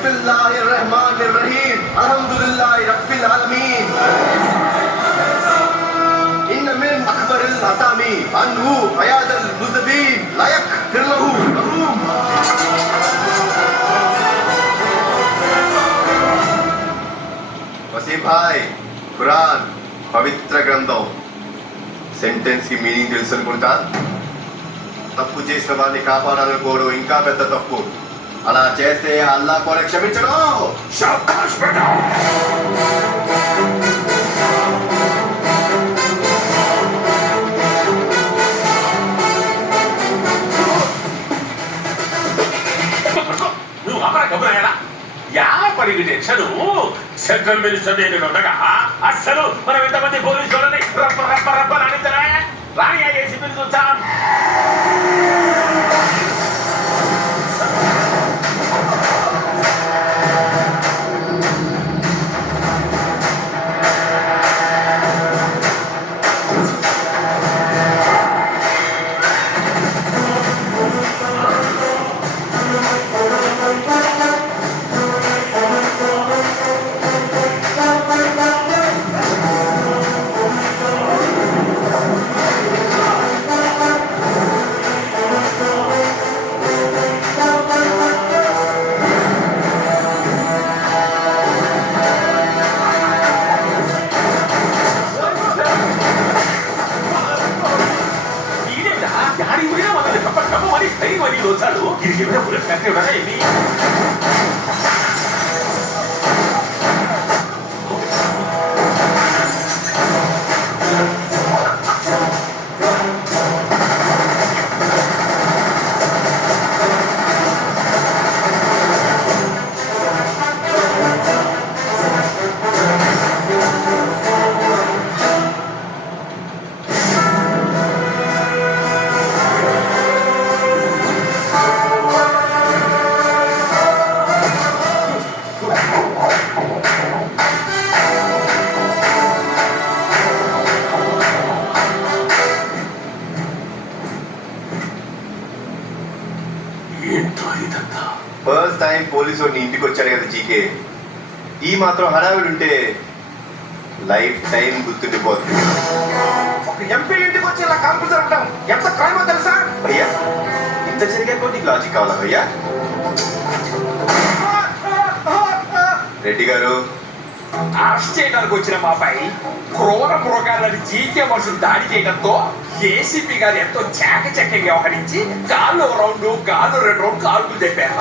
बिस्मिल्लाहिर्रहमानिर्रहीम अल्हम्दुलिल्लाहि रब्बिल आलमीन इन मिन अकबरिल असामी अनहु हयादल मुज़दबीन लायक फिरलहु महरूम वसीम भाई ఖురాన్ పవిత్ర గ్రంథం సెంటెన్స్ కి మీనింగ్ తెలుసు అనుకుంటా. తప్పు చేసిన వారిని కాపాడాలనుకోవడం ఇంకా పెద్ద తప్పు. అలా చేస్తే అల్లా కూడా క్షమించడం. శాబాష్ బేటా. నువ్వు అమరా గబురాయనా యాపరికి టెన్షన్ సెంట్రల్ మినిస్టర్ నేను ఉండగా అస్సలు మనం ఇంతమంది పోలీసు వాళ్ళని రప్ప రప్ప రప్ప రాణించరా రాణి అయ్యేసి పిలుచుతాం. వచ్చాడు గిరికి పులిస్ కట్టి ఉండగా ఏంటి ఫస్ట్ టైం పోలీసు వాడిని ఇంటికి వచ్చాడు కదా జీకే. ఈ మాత్రం హడావిడి ఉంటే లైఫ్ టైం గుర్తుండిపోతుంది. ఒక ఎంపీ ఇంటికి వచ్చి ఇలా కాల్పులు జరగడం ఎంత క్రైమో తెలుసా భయ్యా? ఇంత జరిగే నీకు లాజిక్ కావాలా భయ్యా? రెడ్డి గారు అరెస్ట్ చేయడానికి వచ్చిన మాపై క్రూర మృగాలను జీకే మనుషులు దాడి చేయడంతో ఏసీపీ గారు ఎంతో చాకచక్యంగా వ్యవహరించి గాల్లో 2 రౌండ్ కాల్పులు చెప్పారు.